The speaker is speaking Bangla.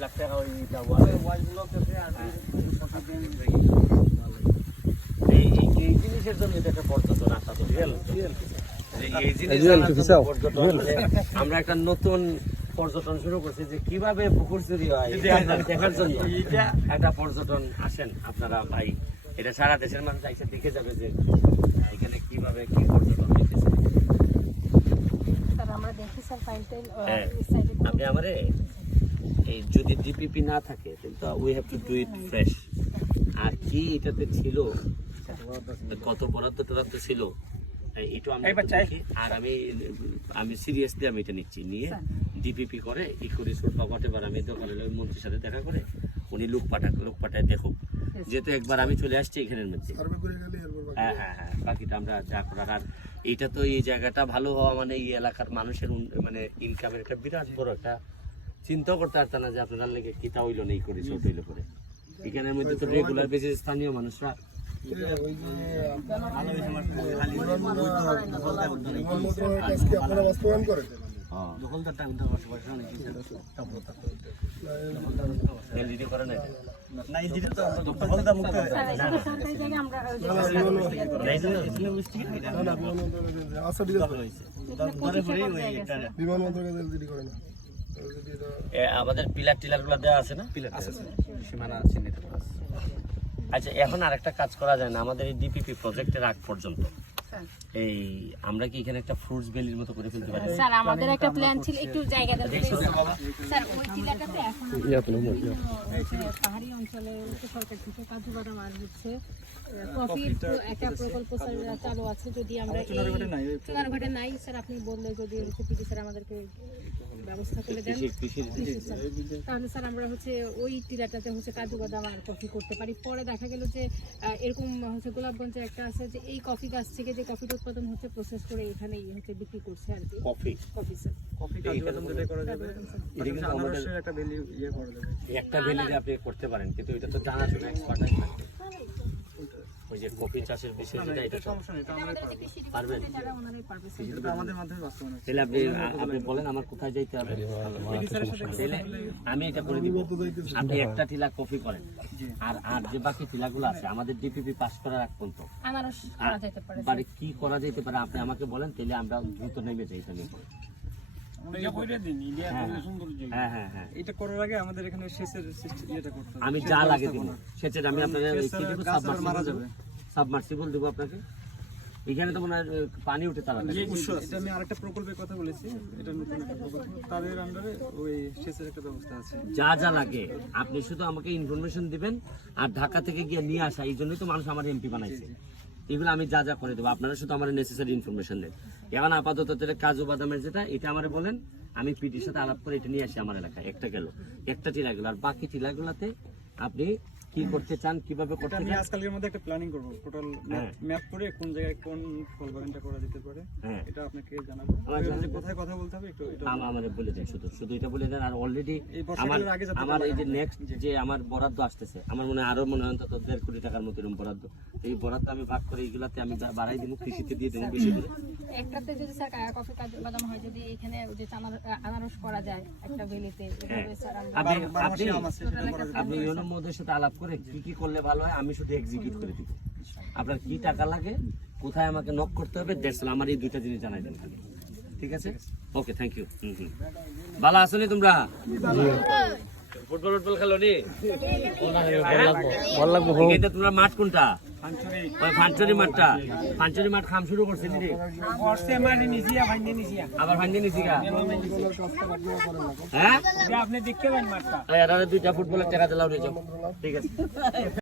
লাখ টাকা এই জিনিসের জন্য একটা পর্যটন আসা তো আমরা একটা নতুন পর্যটন শুরু করছি যে কীভাবে পুকুর চুরি হয় দেখার জন্য একটা পর্যটন আসেন আপনারা ভাই এটা সারা দেশের মানুষ এসে দেখে যাবে যে এখানে কীভাবে কি পর্যটন হইতেছে আমরা দেখি স্যার ফাইল টাইল। সাইডে আপনি আমারে এই যদি ডিপিপি না থাকে কিন্তু we have to do it fresh আর কি এটাতে ছিল? কত বরাদ্দ টরাদ্দ ছিল এটা আমি আর আমি আমি সিরিয়াসলি আমি এটা নিচ্ছি। নিয়ে ডিপিপি করে ই করে বা হোয়াটেভার আমি দোকানে মন্ত্রীর সাথে দেখা করে উনি লোক পাঠাক লোক পাঠায় দেখুক। যেহেতু একবার আমি চলে আসছি এখানের মধ্যে। হ্যাঁ হ্যাঁ হ্যাঁ বাকিটা আমরা যা করার। আর এটা তো এই জায়গাটা ভালো হওয়া মানে এই এলাকার মানুষের মানে ইনকামের একটা বিরাট বড় একটা চিন্তা করতে পারতাম না যে আপনারা লেগে কিতা হইল নেই করে ছোট হইল করে এখানের মধ্যে তো রেগুলার বেশি স্থানীয় মানুষরা এলইডি করে না এটা? সরকারি জায়গায় আমরা ওই যে- নাই তো? ঠিক আছে বিমানবন্দর কাছে এলজিডি করে না আমাদের পিলার টিলারগুলো দেওয়া আছে। না সীমানা চিহ্নিত করা আছে। আচ্ছা এখন আরেকটা কাজ করা যায় না আমাদের এই ডিপিপি প্রজেক্টের আগ পর্যন্ত। এই আমরা কি এখানে একটা ফ্রুটস ভ্যালির মতো করে ফেলতে পারি? স্যার আমাদের একটা প্ল্যান ছিল একটু জায়গা দেন স্যার ওই টিলাটাতে এখন। পাহাড়ি অঞ্চলে সরকার থেকে কাজু বাদাম আর হচ্ছে কফির একটা প্রকল্প স্যার চালু আছে। যদি আমরা এই নাই স্যার আপনি বললে যদি হচ্ছে স্যার আমাদেরকে ব্যবস্থা করে দেন। তাহলে স্যার আমরা হচ্ছে ওই টিলাটাতে হচ্ছে কাজু বাদাম আর কফি করতে পারি। পরে দেখা গেল যে আহ, এরকম হচ্ছে গোলাপগঞ্জে একটা আছে যে এই কফি গাছ থেকে যে কফিটা উৎপাদন হচ্ছে প্রসেস করে এখানেই হচ্ছে বিক্রি করছে আর কি। কফি? Coffee sir. এটা কিন্তু আমাদের একটা ভ্যালিতে আপনি করতে পারেন কিন্তু এটা তো জানাশোনা এক্সপার্ট ওই যে কফি চাষের বিষয় যেটা এটা পারবেন। তাহলে আপনি আপনি বলেন আমার কোথায় যাইতে হবে? তাহলে আমি এটা করে দিব। আপনি একটা টিলা কফি করেন। আর আর যে বাকি টিলাগুলো আছে আমাদের ডিপিপি পাস করার আগ পর্যন্ত। আনারস করা যেতে পারে কি করা যেতে পারে আপনি আমাকে বলেন তাহলে আমরা দ্রুত নেমে যাই এখানে। এটা করার আগে আমাদের এখানে সেচের ইয়েটা করতে হবে। আমি যা লাগে দিব। সেচের আমি মারা যাবে। সাবমার্সিবল দেবো আপনাকে। এখানে তো মনে হয় পানি উঠে তাড়াতাড়ি। এটা আমি আরেকটা প্রকল্পের কথা বলেছি। এটা নতুন একটা প্রকল্প। তাদের আন্ডারে ওই সেচের একটা ব্যবস্থা আছে। যা যা লাগে। আপনি শুধু আমাকে ইনফরমেশন দিবেন আর ঢাকা থেকে গিয়ে নিয়ে আসা এই জন্যই তো মানুষ আমার এমপি বানাইছে। এগুলো আমি যা যা করে দেবো। আপনারা শুধু আমার নেসেসারি ইনফরমেশন দেন। এখন আপাতত কাজু বাদামের যেটা, এটা আমার বলেন, আমি পিটির সাথে আলাপ করে এটা নিয়ে আসি আমার এলাকায়। একটা গেল, একটা টিলাগুলো গেল আর বাকি টিলাগুলোতে আপনি কি করতে চান কীভাবে করতে আমি চান? আজকালকের মধ্যে একটা প্ল্যানিং করব টোটাল। ম্যাপ করে কোন জায়গায় কোন ফল বাগানটা করা যেতে পারে হ্যাঁ। এটা আপনাকে জানাব। যে কোথায় কথা বলতে হবে একটু এটা আম- আমাদের বলে দেন শুধু শুধু এটা বলে দেন আর অলরেডি আমার আগে আমার এই যে নেক্সট যে আমার বরাদ্দ আসতেছে আমার মনে আরও মনে হয় অন্তত দেড় কোটি টাকার মতো এরকম বরাদ্দ। এই বরাদ্দ আমি ভাগ করে এইগুলাতে আমি বাড়াই দিব কৃষিতে দিয়ে দেবো বেশি করে। একটাতে যদি স্যার কফি কাজু বাদাম হয় যদি এখানে যে আনারস করা যায় একটা ভেলিতে এভাবে স্যার আপনি আপনি ইউনো মোদের সাথে আলাপ করে কি কি করলে ভালো হয়? আমি শুধু এক্সিকিউট করে দিব। আপনার কি টাকা লাগে? কোথায় আমাকে নক করতে হবে? দেড়শো আমার এই দুইটা জিনিস জানাই দেন খালি। ঠিক আছে? Okay thank you hmm hmm. ভালো আছো নি তোমরা? ফুটবল ফুটবল খেলো নি? ভালো লাগবো। তোমরা মাঠ কোনটা? ওই ফাঞ্চরি মাঠটা। ফাঞ্চরি মাঠ খাম শুরু করছে রে আবার ভাঙ্গে নিছি গা। হ্যাঁ? আপনি দেখতে পারেন মাঠটা। এরা দুইটা ফুটবলের টাকা দিলাও রে ঠিক আছে।